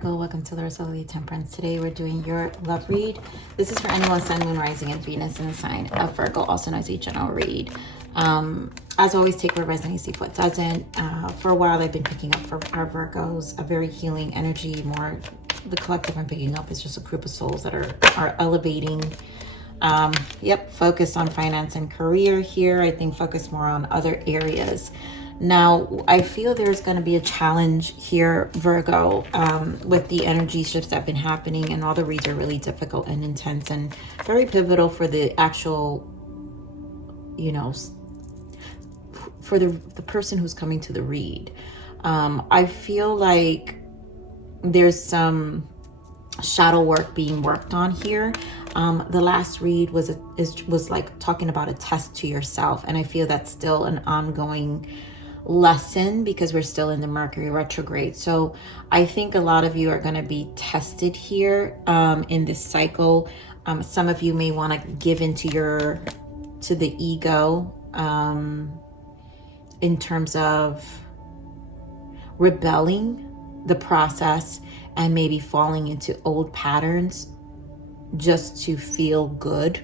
Virgo, welcome to the Virgolovereadings Temperance. Today we're doing your love read. This is for anyone Sun, Moon, Rising, and Venus in the sign of Virgo, also known as a general read. As always, take what resonates, leave what doesn't. For a while, I've been picking up for our Virgos a very healing energy. More, the collective I'm picking up is just a group of souls that are elevating. Focused on finance and career here. I think focus more on other areas. Now, I feel there's going to be a challenge here, Virgo, with the energy shifts that have been happening, and all the reads are really difficult and intense and very pivotal for the actual, for the person who's coming to the read. I feel like there's some shadow work being worked on here. The last read was like talking about a test to yourself, and I feel that's still an ongoing lesson because we're still in the Mercury retrograde. So I think a lot of you are going to be tested here in this cycle. Some of you may want to give into to the ego in terms of rebelling the process and maybe falling into old patterns just to feel good.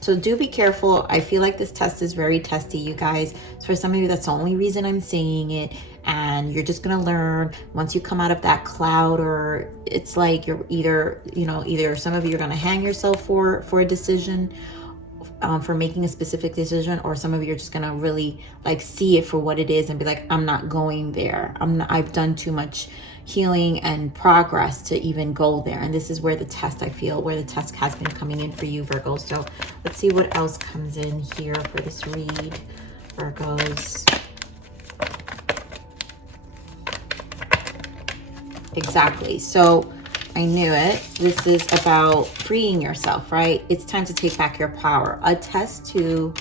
So do be careful. I feel like this test is very testy, you guys. So for some of you, that's the only reason I'm saying it. And you're just going to learn once you come out of that cloud, or it's like you're either some of you are going to hang yourself for a decision, for making a specific decision, or some of you are just going to really like see it for what it is and be like, I'm not going there. I've done too much healing and progress to even go there. And this is where the test has been coming in for you, Virgos. So let's see what else comes in here for this read, Virgos. Exactly. So I knew it. This is about freeing yourself, right? It's time to take back your power. A test to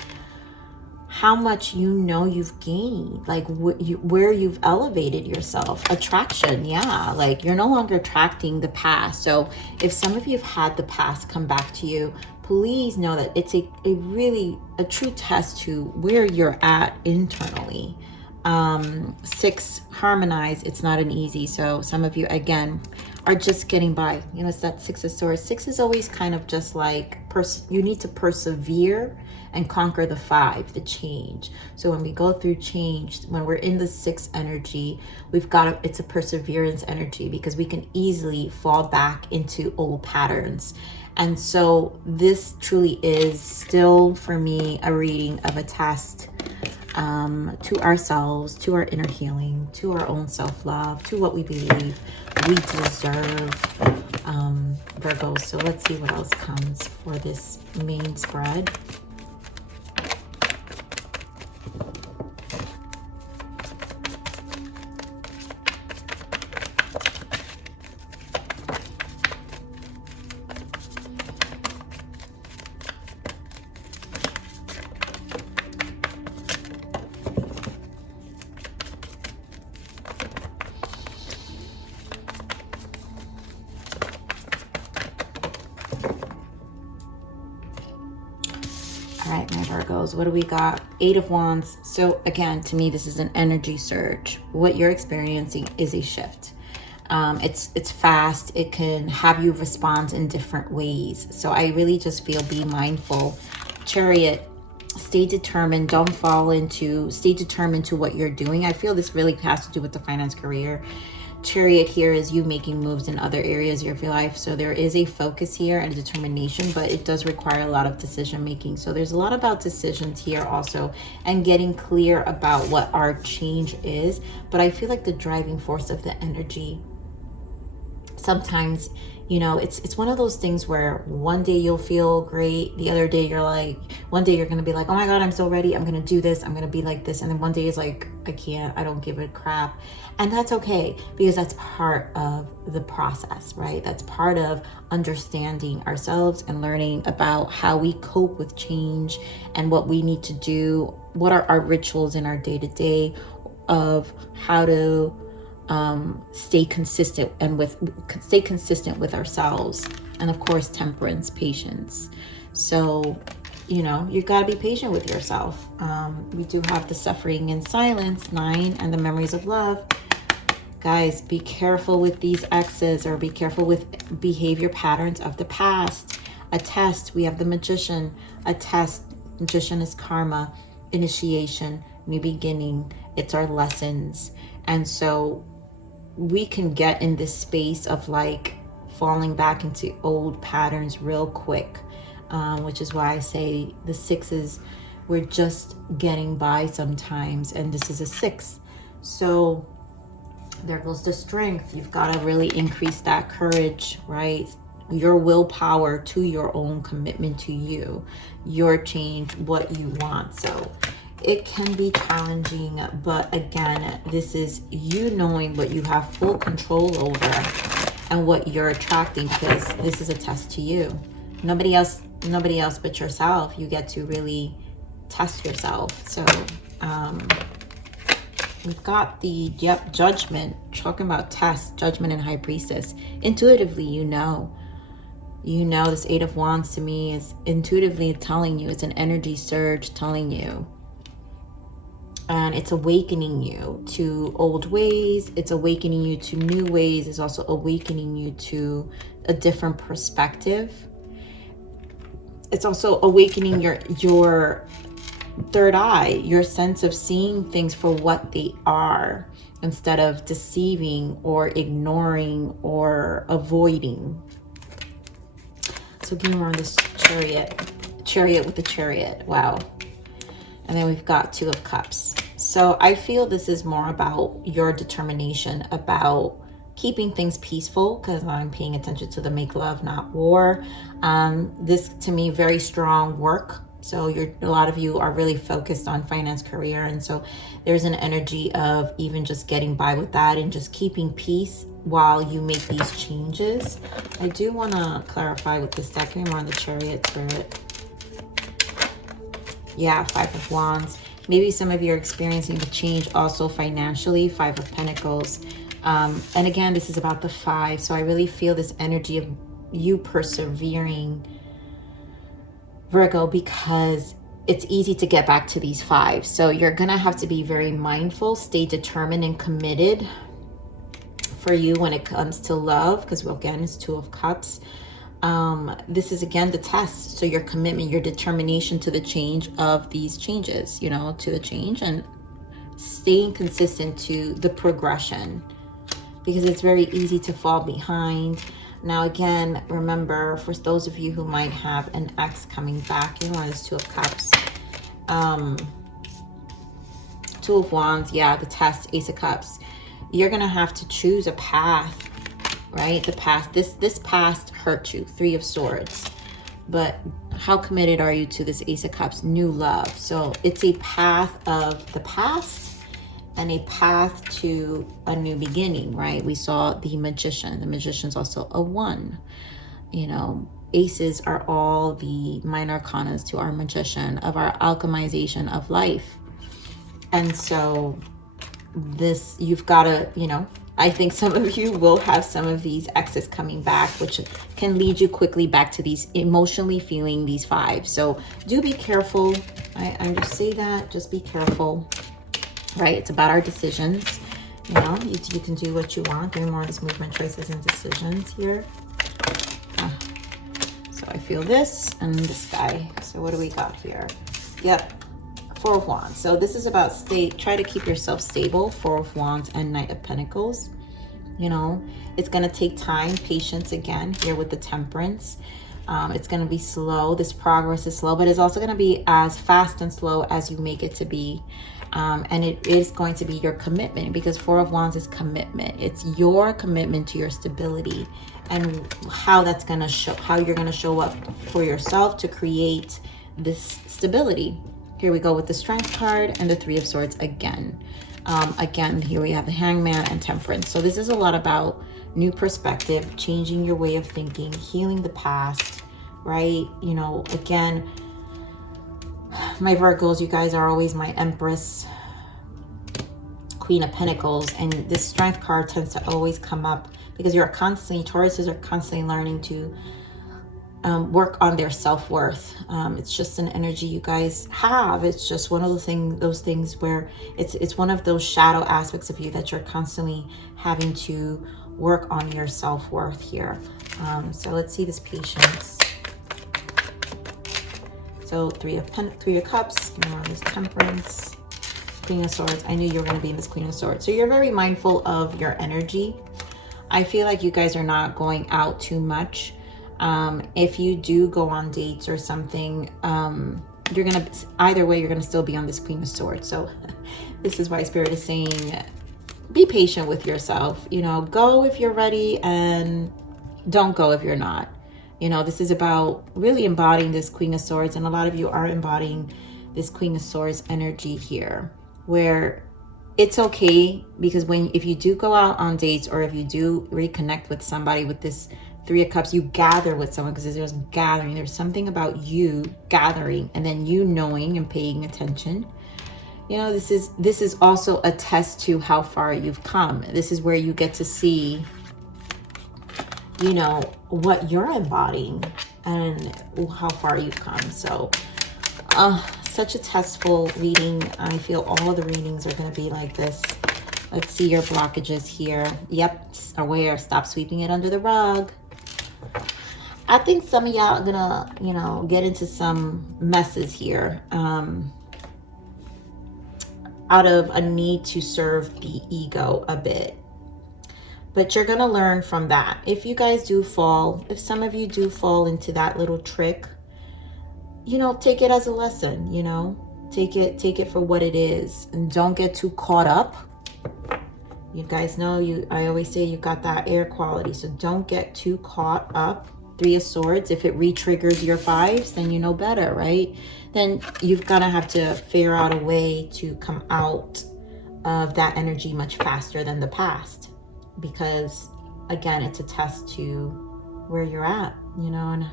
how much you've gained, like where you've elevated yourself. Attraction, yeah, like you're no longer attracting the past. So if some of you have had the past come back to you, please know that it's a true test to where you're at internally. 6, harmonize. It's not an easy. So some of you, again, are just getting by. It's that 6 of Swords. 6 is always kind of just like you need to persevere and conquer the 5, the change. So when we go through change, when we're in the 6 energy, it's a perseverance energy, because we can easily fall back into old patterns. And so this truly is still, for me, a reading of a test to ourselves, to our inner healing, to our own self-love, to what we believe we deserve, Virgos. So let's see what else comes for this main spread. All right, my Virgos, what do we got? 8 of Wands. So again, to me, this is an energy surge. What you're experiencing is a shift. It's fast. It can have you respond in different ways. So I really just feel, be mindful. Chariot, stay determined. Don't stay determined to what you're doing. I feel this really has to do with the finance career. Chariot here is you making moves in other areas of your life. So there is a focus here and determination, but it does require a lot of decision making. So there's a lot about decisions here also, and getting clear about what our change is. But I feel like the driving force of the energy, sometimes, it's one of those things where one day you'll feel great. The other day one day you're going to be like, oh my God, I'm so ready. I'm going to do this. I'm going to be like this. And then one day is like, I can't, I don't give a crap. And that's okay, because that's part of the process, right? That's part of understanding ourselves and learning about how we cope with change and what we need to do. What are our rituals in our day-to-day of how to stay consistent with ourselves, and of course temperance, patience. So you've got to be patient with yourself. We do have the suffering in silence, 9, and the memories of love. Guys, be careful with these exes, or be careful with behavior patterns of the past. A test, we have the Magician. A test, Magician is karma, initiation, new beginning. It's our lessons. And so we can get in this space of like falling back into old patterns real quick, which is why I say the sixes, we're just getting by sometimes, and this is a 6. So there goes the strength. You've got to really increase that courage, right? Your willpower to your own commitment to you, your change, what you want. So it can be challenging, but again, this is you knowing what you have full control over and what you're attracting, because this is a test to you. Nobody else but yourself. You get to really test yourself. So we've got the Judgment, talking about test, Judgment, and High Priestess. Intuitively, you know this 8 of Wands to me is intuitively telling you. It's an energy surge telling you. And it's awakening you to old ways. It's awakening you to new ways. It's also awakening you to a different perspective. It's also awakening your third eye, your sense of seeing things for what they are, instead of deceiving or ignoring or avoiding. So give me more on this chariot with the Chariot. Wow. And then we've got 2 of Cups. So I feel this is more about your determination about keeping things peaceful, because I'm paying attention to the make love, not war. This to me, very strong work. So a lot of you are really focused on finance, career. And so there's an energy of even just getting by with that and just keeping peace while you make these changes. I do want to clarify with this deck. Give me more on the Chariot, Spirit. Yeah, 5 of Wands. Maybe some of you are experiencing the change also financially, 5 of Pentacles. And again, this is about the 5. So I really feel this energy of you persevering, Virgo, because it's easy to get back to these 5. So you're going to have to be very mindful, stay determined and committed for you when it comes to love, because again, it's 2 of Cups. This is again the test. So your commitment, your determination to the change of these changes, to the change, and staying consistent to the progression, because it's very easy to fall behind. Now, again, remember, for those of you who might have an ex coming back, one is 2 of Cups. 2 of Wands, yeah, the test, Ace of Cups. You're going to have to choose a path, right? The past, this past hurt you, 3 of Swords. But how committed are you to this Ace of Cups, new love? So it's a path of the past and a path to a new beginning, right? We saw the Magician. The Magician's also a 1. Aces are all the minor arcanas to our Magician, of our alchemization of life. And so this, you've got to, I think some of you will have some of these exes coming back, which can lead you quickly back to these emotionally feeling these 5. So do be careful. I just say that, just be careful. Right, it's about our decisions. You can do what you want. There are more of these movement, choices, and decisions here. So I feel this and this guy. So what do we got here? Yep, 4 of Wands. So this is about try to keep yourself stable. 4 of Wands and Knight of Pentacles. It's going to take time, patience again here with the Temperance. It's going to be slow. This progress is slow, but it's also going to be as fast and slow as you make it to be. And it is going to be your commitment, because 4 of Wands is commitment. It's your commitment to your stability and how that's going to show, how you're going to show up for yourself to create this stability. Here we go with the Strength card and the 3 of Swords again. Again, here we have the Hangman and Temperance. So this is a lot about new perspective, changing your way of thinking, healing the past, right? Again, my Virgos, you guys are always my Empress, Queen of Pentacles, and this Strength card tends to always come up because you're constantly, Tauruses are constantly learning to work on their self-worth. It's just an energy you guys have. It's just one of those things where it's one of those shadow aspects of you that you're constantly having to work on your self-worth here. So let's see this patience. So Three of Cups, this Temperance, Queen of Swords. I knew you were going to be in this Queen of Swords. So you're very mindful of your energy. I feel like you guys are not going out too much. If you do go on dates or something, you're gonna, either way, you're gonna still be on this Queen of Swords. So this is why Spirit is saying, be patient with yourself. You know, go if you're ready and don't go if you're not. You know, this is about really embodying this Queen of Swords, and a lot of you are embodying this Queen of Swords energy here, where it's okay, because if you do go out on dates, or if you do reconnect with somebody with this Three of Cups, you gather with someone, because there's gathering. There's something about you gathering and then you knowing and paying attention. You know, this is also a test to how far you've come. This is where you get to see, you know, what you're embodying and how far you've come. So such a testful reading. I feel all the readings are going to be like this. Let's see your blockages here. Yep, aware. Stop sweeping it under the rug. I think some of y'all are gonna, you know, get into some messes here out of a need to serve the ego a bit. But you're gonna learn from that. If you guys do fall, if some of you do fall into that little trick, you know, take it as a lesson, you know, take it for what it is, and don't get too caught up. You guys know, I always say you got that air quality, so don't get too caught up. Three of Swords, if it re-triggers your fives, then you know better, right? Then you've got to have to figure out a way to come out of that energy much faster than the past, because again, it's a test to where you're at, you know, and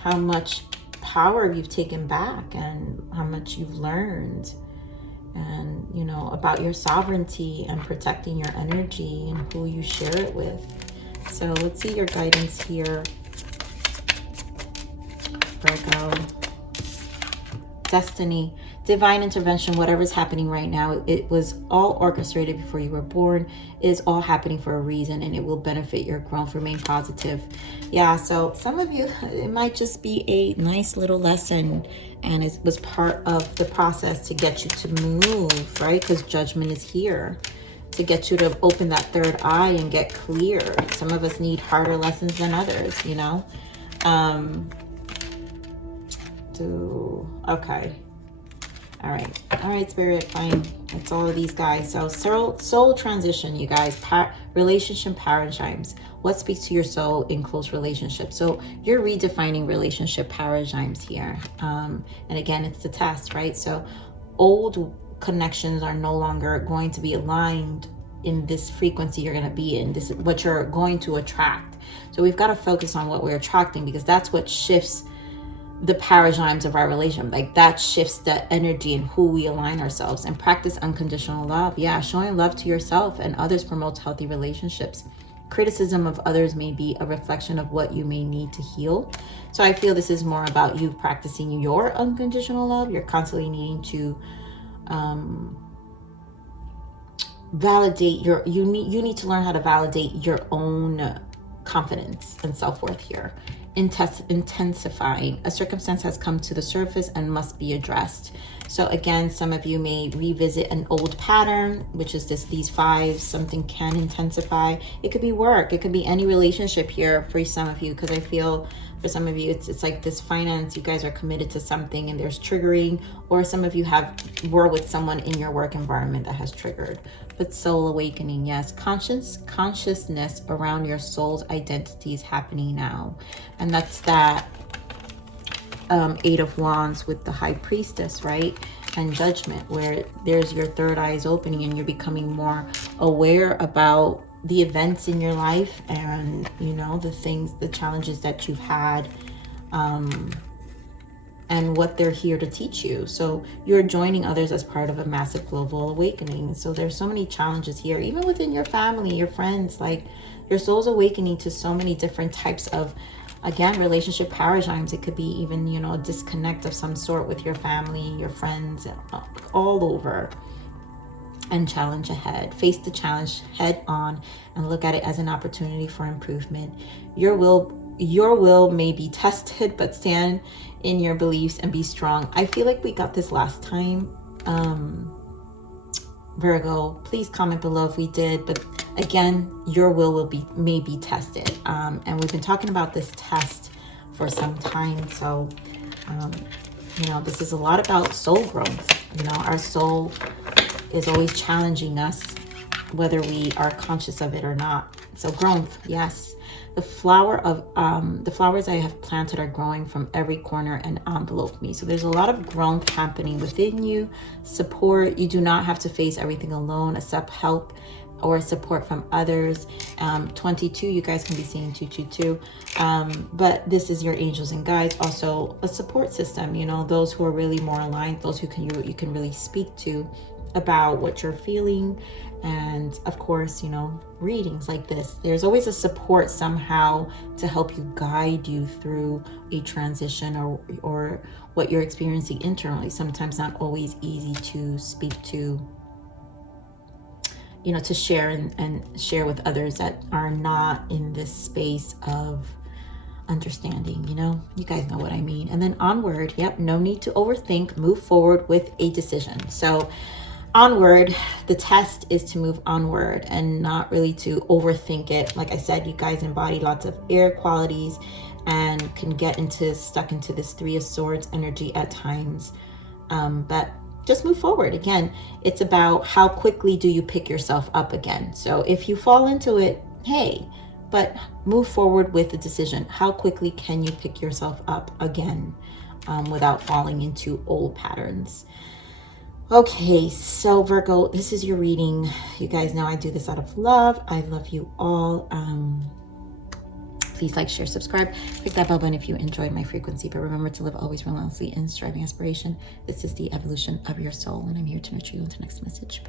how much power you've taken back and how much you've learned, and, you know, about your sovereignty and protecting your energy and who you share it with. So let's see your guidance here, Virgo. Destiny, divine intervention, whatever's happening right now, it was all orchestrated before you were born. It is all happening for a reason, and it will benefit your growth. Remain positive. Yeah, so some of you, it might just be a nice little lesson, and it was part of the process to get you to move, right? Because judgment is here to get you to open that third eye and get clear. Some of us need harder lessons than others, you know. Okay. All right, Spirit, fine. It's all of these guys. So soul transition, you guys. Relationship paradigms. What speaks to your soul in close relationships? So you're redefining relationship paradigms here. And again, it's the test, right? So old connections are no longer going to be aligned in this frequency you're going to be in. This is what you're going to attract. So we've got to focus on what we're attracting, because that's what shifts the paradigms of our relationship. Like, that shifts the energy and who we align ourselves. And practice unconditional love. Yeah, showing love to yourself and others promotes healthy relationships. Criticism of others may be a reflection of what you may need to heal. So I feel this is more about you practicing your unconditional love. You're constantly needing to validate you need to learn how to validate your own confidence and self-worth here. Intensifying. A circumstance has come to the surface and must be addressed. So again, some of you may revisit an old pattern, which is these fives. Something can intensify. It could be work. It could be any relationship here for some of you, because I feel for some of you, it's like this finance. You guys are committed to something and there's triggering, or some of you were with someone in your work environment that has triggered. But soul awakening, yes. Consciousness around your soul's identity is happening now. And that's that Eight of Wands with the High Priestess, right? And Judgment, where there's your third eye is opening and you're becoming more aware about the events in your life and, you know, the challenges that you've had, and what they're here to teach you. So you're joining others as part of a massive global awakening. So there's so many challenges here, even within your family, your friends. Like, Your soul's awakening to so many different types of, again, relationship paradigms. It could be even, you know, a disconnect of some sort with your family, your friends, all over. And challenge ahead. Face the challenge head on and look at it as an opportunity for improvement. Your will may be tested, but stand in your beliefs and be strong. I feel like we got this last time, Virgo. Please comment below if we did. But again, your will may be tested. And we've been talking about this test for some time. So, you know, this is a lot about soul growth. You know, our soul is always challenging us, whether we are conscious of it or not. So growth, yes. The flowers I have planted are growing from every corner and envelope me. So there's a lot of growth happening within you. Support. You do not have to face everything alone. Accept help or support from others. 22, you guys can be seeing 222. But this is your angels and guides. Also a support system, you know, those who are really more aligned, those who you can really speak to about what you're feeling. And of course, you know, readings like this, there's always a support somehow to help you, guide you through a transition or what you're experiencing internally. Sometimes not always easy to speak to, you know, to share and share with others that are not in this space of understanding. You know, you guys know what I mean. And then onward. Yep, no need to overthink. Move forward with a decision. So onward, the test is to move onward and not really to overthink it. Like I said, you guys embody lots of air qualities and can get stuck into this 3 of Swords energy at times. But just move forward. Again, it's about how quickly do you pick yourself up again. So if you fall into it, hey, but move forward with the decision. How quickly can you pick yourself up again without falling into old patterns? Okay, so Virgo, this is your reading. You guys know I do this out of love. I love you all. Please like, share, subscribe. Click that bell button if you enjoyed my frequency. But remember to live always relentlessly in striving aspiration. This is the evolution of your soul, and I'm here to nurture you into the next message.